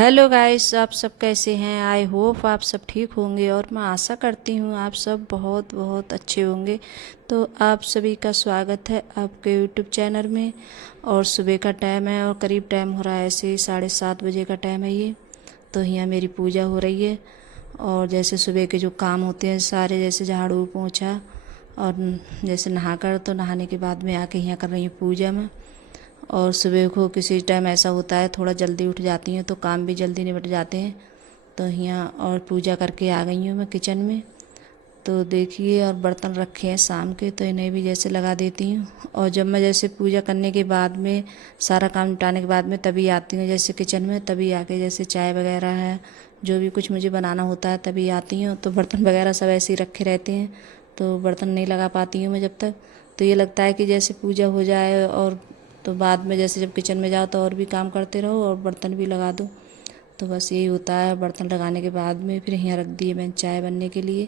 Hello guys, आप सब कैसे हैं। आई होप आप सब ठीक होंगे और मैं आशा करती हूँ आप सब बहुत बहुत अच्छे होंगे। तो आप सभी का स्वागत है आपके यूट्यूब चैनल में। और सुबह का टाइम है और करीब टाइम हो रहा है ऐसे ही 7:30 बजे का टाइम है ये। तो यहाँ मेरी पूजा हो रही है। और जैसे सुबह के जो काम होते हैं सारे, जैसे झाड़ू पोंछा और जैसे नहाकर, तो नहाने के बाद में आके यहाँ कर रही हूँ पूजा में। और सुबह को किसी टाइम ऐसा होता है थोड़ा जल्दी उठ जाती हूँ तो काम भी जल्दी निपट जाते हैं। तो यहाँ और पूजा करके आ गई हूँ मैं किचन में। तो देखिए, और बर्तन रखे हैं शाम के, तो इन्हें भी जैसे लगा देती हूँ। और जब मैं जैसे पूजा करने के बाद में, सारा काम निपटाने के बाद में तभी आती हूँ जैसे किचन में, तभी आके जैसे चाय वगैरह है, जो भी कुछ मुझे बनाना होता है तभी आती हूँ। तो बर्तन वगैरह सब ऐसे ही रखे रहते हैं, तो बर्तन नहीं लगा पाती हूँ मैं जब तक। तो ये लगता है कि जैसे पूजा हो जाए और तो बाद में जैसे जब किचन में जाओ तो और भी काम करते रहो और बर्तन भी लगा दो। तो बस यही होता है। बर्तन लगाने के बाद में फिर यहाँ रख दिए मैंने चाय बनने के लिए।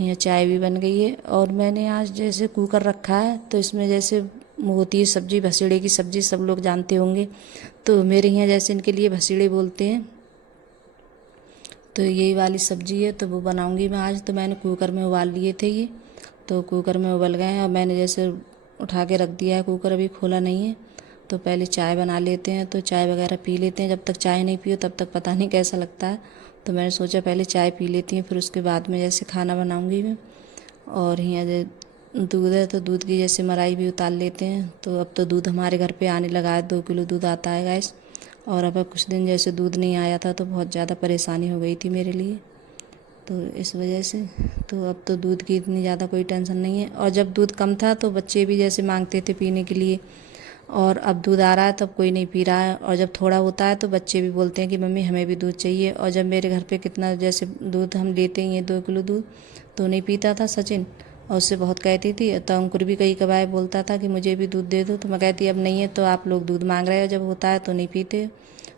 यहाँ चाय भी बन गई है। और मैंने आज जैसे कुकर रखा है, तो इसमें जैसे होती है सब्जी, भसीड़े की सब्जी, सब लोग जानते होंगे। तो मेरे यहाँ जैसे इनके लिए भसीड़े बोलते हैं। तो यही वाली सब्जी है, तो वो बनाऊंगी मैं आज। तो मैंने कुकर में उबाल लिए थे ये, तो कुकर में उबल गए हैं और मैंने जैसे उठा के रख दिया है। कुकर अभी खोला नहीं है। तो पहले चाय बना लेते हैं, तो चाय वगैरह पी लेते हैं। जब तक चाय नहीं पियो तब तक पता नहीं कैसा लगता है। तो मैंने सोचा पहले चाय पी लेती हूँ, फिर उसके बाद में जैसे खाना बनाऊंगी मैं। और यहाँ दूध है, तो दूध की जैसे मलाई भी उतार लेते हैं। तो अब तो दूध हमारे घर पे आने लगा है, 2 किलो दूध आता है गैस। और अब कुछ दिन जैसे दूध नहीं आया था तो बहुत ज़्यादा परेशानी हो गई थी मेरे लिए। तो इस वजह से तो अब तो दूध की इतनी ज़्यादा कोई टेंशन नहीं है। और जब दूध कम था तो बच्चे भी जैसे मांगते थे पीने के लिए। और अब दूध आ रहा है तब कोई नहीं पी रहा है। और जब थोड़ा होता है तो बच्चे भी बोलते हैं कि मम्मी हमें भी दूध चाहिए। और जब मेरे घर पे कितना जैसे दूध हम लेते ही हैं, 2 किलो दूध, तो नहीं पीता था सचिन। और उससे बहुत कहती थी। तो अंकुर भी कई कबार बोलता था कि मुझे भी दूध दे दो। तो मैं कहती अब नहीं है, तो आप लोग दूध मांग रहे हो, जब होता है तो नहीं पीते।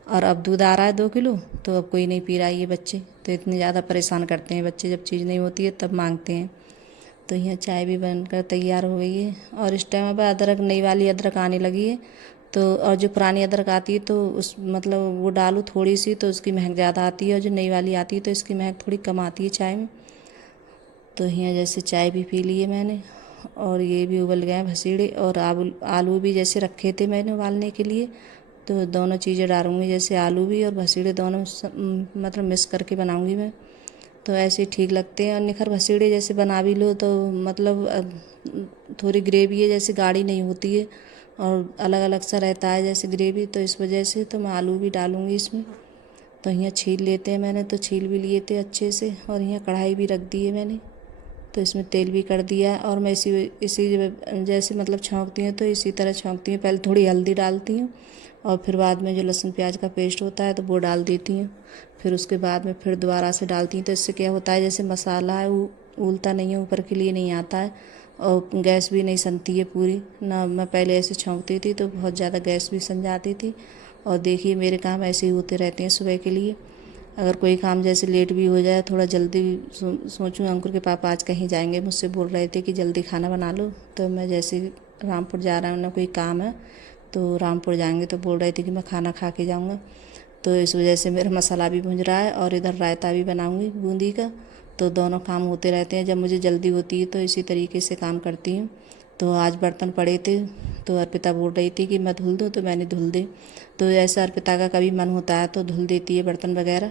और अब दूध आ रहा है 2 किलो, तो अब कोई नहीं पी रहा है ये बच्चे। तो इतने ज़्यादा परेशान करते हैं बच्चे, जब चीज़ नहीं होती है तब मांगते हैं। तो यहाँ चाय भी बनकर तैयार हो गई है। और इस टाइम अब अदरक, नई वाली अदरक आने लगी है। तो और जो पुरानी अदरक आती है तो उस मतलब वो डालूँ थोड़ी सी तो उसकी महक ज़्यादा आती है, और जो नई वाली आती है तो इसकी महक थोड़ी कम आती है चाय में। तो यहाँ जैसे चाय भी पी ली है मैंने। और ये भी उबल गए हैं भसीड़े। और आलू भी जैसे रखे थे मैंने उबालने के लिए। तो दोनों चीज़ें डालूँगी, जैसे आलू भी और भसीड़े दोनों मतलब मिक्स करके बनाऊँगी मैं। तो ऐसे ठीक लगते हैं। और निखर भसीड़े जैसे बना भी लो तो मतलब थोड़ी ग्रेवी है जैसे गाढ़ी नहीं होती है, और अलग अलग सा रहता है जैसे ग्रेवी। तो इस वजह से तो मैं आलू भी डालूँगी इसमें। तो यहाँ छील लेते हैं मैंने, तो छील भी लिए थे अच्छे से। और यहाँ कढ़ाई भी रख दी है मैंने, तो इसमें तेल भी कर दिया है। और मैं इसी इसी जैसे मतलब छौंकती हूँ तो इसी तरह छौंकती हूँ। पहले थोड़ी हल्दी डालती हूँ, और फिर बाद में जो लहसुन प्याज का पेस्ट होता है तो वो डाल देती हूँ। फिर उसके बाद में फिर दोबारा से डालती हूँ। तो इससे क्या होता है, जैसे मसाला है वो उलता नहीं है, ऊपर के लिए नहीं आता है। और गैस भी नहीं सनती है पूरी ना। मैं पहले ऐसे छौंकती थी तो बहुत ज़्यादा गैस भी सन जाती थी। और देखिए मेरे काम ऐसे ही होते रहते हैं सुबह के लिए। अगर कोई काम जैसे लेट भी हो जाए, थोड़ा जल्दी सोचूं, अंकुर के पापा आज कहीं जाएंगे, मुझसे बोल रहे थे कि जल्दी खाना बना लो। तो मैं जैसे रामपुर जा रहा हूँ ना, कोई काम है तो रामपुर जाएंगे, तो बोल रहे थे कि मैं खाना खा के जाऊँगा। तो इस वजह से मेरा मसाला भी भुंज रहा है और इधर रायता भी बनाऊँगी बूंदी का। तो दोनों काम होते रहते हैं। जब मुझे जल्दी होती है तो इसी तरीके से काम करती हूँ। तो आज बर्तन पड़े थे, तो अर्पिता बोल रही थी कि मैं धुल दूँ, तो मैंने धुल दे। तो ऐसा अर्पिता का कभी मन होता है तो धुल देती है बर्तन वगैरह,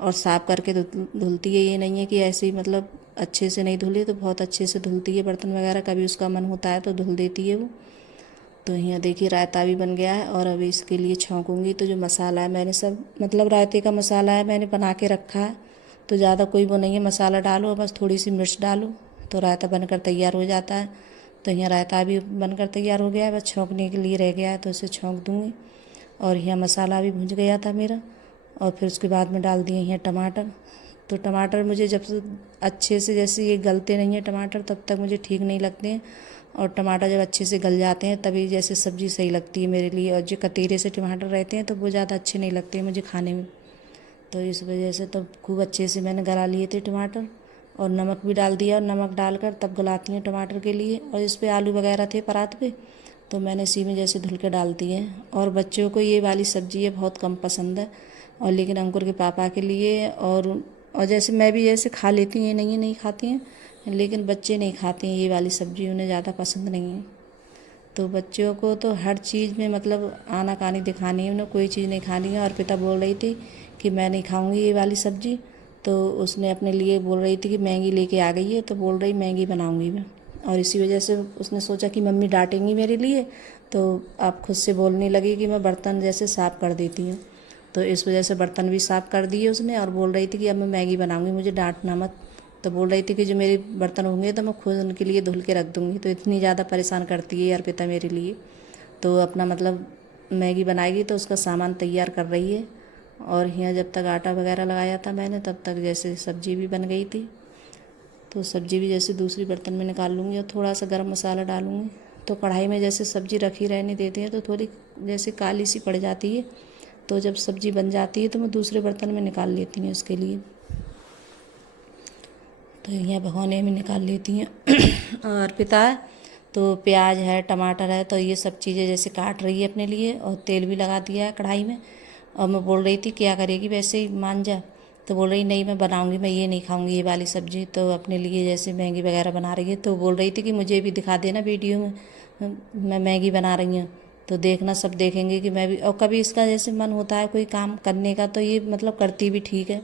और साफ़ करके धुलती है। ये नहीं है कि ऐसे ही मतलब अच्छे से नहीं धुले, तो बहुत अच्छे से धुलती है बर्तन वगैरह। कभी उसका मन होता है तो धुल देती है वो। तो यहाँ देखिए रायता भी बन गया है। और अभी इसके लिए छौंकूँगी। तो जो मसाला है मैंने सब मतलब रायते का मसाला है मैंने बना के रखा है। तो ज़्यादा कोई वो नहीं है, मसाला डालो बस, थोड़ी सी मिर्च डालो तो रायता बनकर तैयार हो जाता है। तो यहाँ रायता भी बनकर तैयार हो गया है, बस छौंकने के लिए रह गया है, तो इसे छौंक दूँगी। और यहाँ मसाला भी भुंज गया था मेरा। और फिर उसके बाद में डाल दिए यहाँ टमाटर। तो टमाटर मुझे जब से अच्छे से जैसे ये गलते नहीं हैं टमाटर, तब तक मुझे ठीक नहीं लगते हैं। और टमाटर जब अच्छे से गल जाते हैं तभी जैसे सब्ज़ी सही लगती है मेरे लिए। और जो कतीरे से टमाटर रहते हैं तो वो ज़्यादा अच्छे नहीं लगते हैं मुझे खाने में। तो इस वजह से तो खूब अच्छे से मैंने गला लिए थे टमाटर। और नमक भी डाल दिया, और नमक डालकर तब गलाती हूँ टमाटर के लिए। और इस पर आलू वगैरह थे परात पे, तो मैंने इसी में जैसे धुल के डालती है। और बच्चों को ये वाली सब्ज़ी है बहुत कम पसंद है, और लेकिन अंकुर के पापा के लिए और जैसे मैं भी जैसे खा लेती हूँ, ये नहीं खाती हैं, लेकिन बच्चे नहीं खाते हैं ये वाली सब्ज़ी, उन्हें ज़्यादा पसंद नहीं है। तो बच्चों को तो हर चीज़ में मतलब आनाकानी दिखानी है, उन्हें कोई चीज़ नहीं खानी है। और पिता बोल रही थी कि मैं नहीं खाऊंगी ये वाली सब्ज़ी, तो उसने अपने लिए बोल रही थी कि मैगी लेके आ गई है, तो बोल रही मैगी बनाऊंगी मैं। और इसी वजह से उसने सोचा कि मम्मी डांटेंगी मेरे लिए, तो आप खुद से बोलने लगी कि मैं बर्तन जैसे साफ़ कर देती हूँ। तो इस वजह से बर्तन भी साफ़ कर दिए उसने, और बोल रही थी कि अब मैं मैगी बनाऊंगी, मुझे डांटना मत। तो बोल रही थी कि जो मेरे बर्तन होंगे तो मैं खुद उनके लिए धुल के रख दूँगी। तो इतनी ज़्यादा परेशान करती है अर्पिता मेरे लिए। तो अपना मतलब मैगी बनाएगी तो उसका सामान तैयार कर रही है। और यहाँ जब तक आटा वगैरह लगाया था मैंने, तब तक जैसे सब्ज़ी भी बन गई थी। तो सब्ज़ी भी जैसे दूसरी बर्तन में निकाल लूँगी, और थोड़ा सा गरम मसाला डालूँगी। तो कढ़ाई में जैसे सब्ज़ी रखी रहने देते हैं तो थोड़ी जैसे काली सी पड़ जाती है, तो जब सब्ज़ी बन जाती है तो मैं दूसरे बर्तन में निकाल लेती हूँ उसके लिए। तो यहाँ भगोने में निकाल लेती हैं। और पिता तो प्याज है, टमाटर है, तो ये सब चीज़ें जैसे काट रही है अपने लिए, और तेल भी लगा दिया है कढ़ाई में। और मैं बोल रही थी क्या करेगी वैसे ही मान जा, तो बोल रही नहीं मैं बनाऊंगी, मैं ये नहीं खाऊंगी ये वाली सब्ज़ी। तो अपने लिए जैसे मैगी वगैरह बना रही है, तो बोल रही थी कि मुझे भी दिखा देना वीडियो में मैं मैगी बना रही हूँ, तो देखना सब देखेंगे कि मैं भी। और कभी इसका जैसे मन होता है कोई काम करने का तो ये मतलब करती भी ठीक है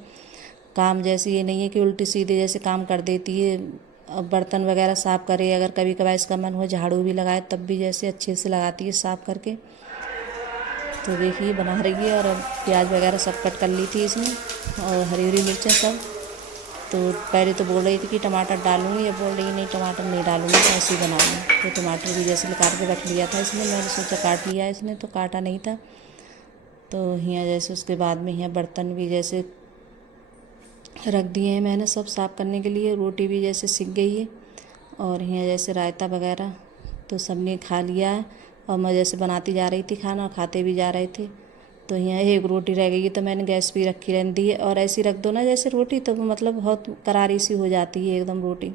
काम, जैसे ये नहीं है कि उल्टी सीधे जैसे काम कर देती है। अब बर्तन वगैरह साफ़ करे, अगर कभी कभार इसका मन हो झाड़ू भी लगाए तब भी जैसे अच्छे से लगाती है साफ़ करके। तो देखिए बना रही है। और अब प्याज वगैरह सब कट कर ली थी इसमें, और हरी हरी मिर्चें सब। तो पहले तो बोल रही थी कि टमाटर डालूंगी, अब बोल रही नहीं टमाटर नहीं डालूंगी, तो ऐसे ही बनाऊंगी। तो टमाटर भी जैसे निकाल के रख लिया था इसमें, मैंने सोचा काट लिया इसने, तो काटा नहीं था। तो यहाँ जैसे उसके बाद में यहाँ बर्तन भी जैसे रख दिए हैं मैंने सब साफ़ करने के लिए। रोटी भी जैसे सिक गई है, और यहाँ जैसे रायता वगैरह तो सबने खा लिया है। और मैं जैसे बनाती जा रही थी खाना, खाते भी जा रहे थे। तो यहाँ एक रोटी रह गई है, तो मैंने गैस भी रखी रहने दी है। और ऐसी रख दो ना जैसे रोटी, तो वो मतलब बहुत करारी सी हो जाती है एकदम रोटी।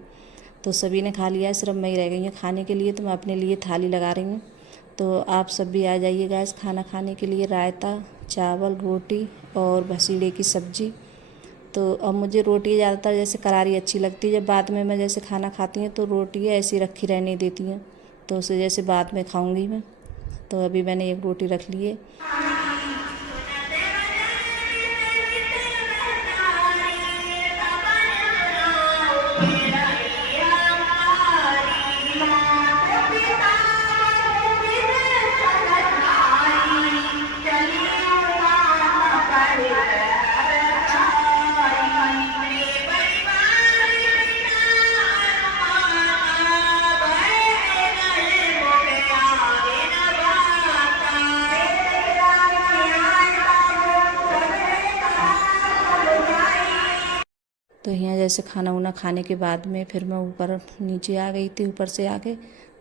तो सभी ने खा लिया है, सिर्फ मैं ही रह गई हूँ खाने के लिए। तो मैं अपने लिए थाली लगा रही हूँ। तो आप सब भी आ जाइए गैस खाना खाने के लिए। रायता, चावल, रोटी और भसीड़े की सब्ज़ी। तो अब मुझे रोटी ज़्यादातर जैसे करारी अच्छी लगती है। जब बाद में मैं जैसे खाना खाती हूँ तो रोटी ऐसी रखी रहने देती हूँ, तो उसे जैसे बाद में खाऊंगी मैं। तो अभी मैंने एक रोटी रख ली है। तो यहाँ जैसे खाना वाना खाने के बाद में फिर मैं ऊपर नीचे आ गई थी, ऊपर से आके।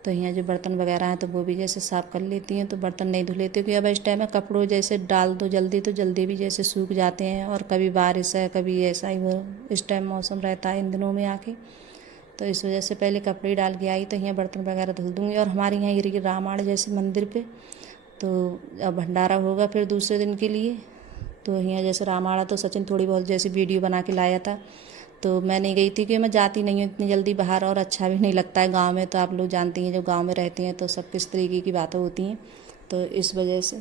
तो यहाँ जो बर्तन वगैरह हैं तो वो भी जैसे साफ़ कर लेती हैं। तो बर्तन नहीं धुले थे, क्योंकि अब इस टाइम में कपड़ों जैसे डाल दो जल्दी तो जल्दी भी जैसे सूख जाते हैं। और कभी बारिश है कभी ऐसा ही वो इस टाइम मौसम रहता है इन दिनों में आके। तो इस वजह से पहले कपड़े डाल के आई, तो यहाँ बर्तन वगैरह धुल दूँगी। और हमारे यहाँ ये रामायण जैसे मंदिर पर तो अब भंडारा होगा फिर दूसरे दिन के लिए। तो यहाँ जैसे रामायण तो सचिन थोड़ी बहुत जैसे वीडियो बना के लाया था, तो मैं नहीं गई थी कि मैं जाती नहीं हूँ इतनी जल्दी बाहर, और अच्छा भी नहीं लगता है गांव में। तो आप लोग जानती हैं जो गांव में रहती हैं तो सब किस तरीके की बातें होती हैं, तो इस वजह से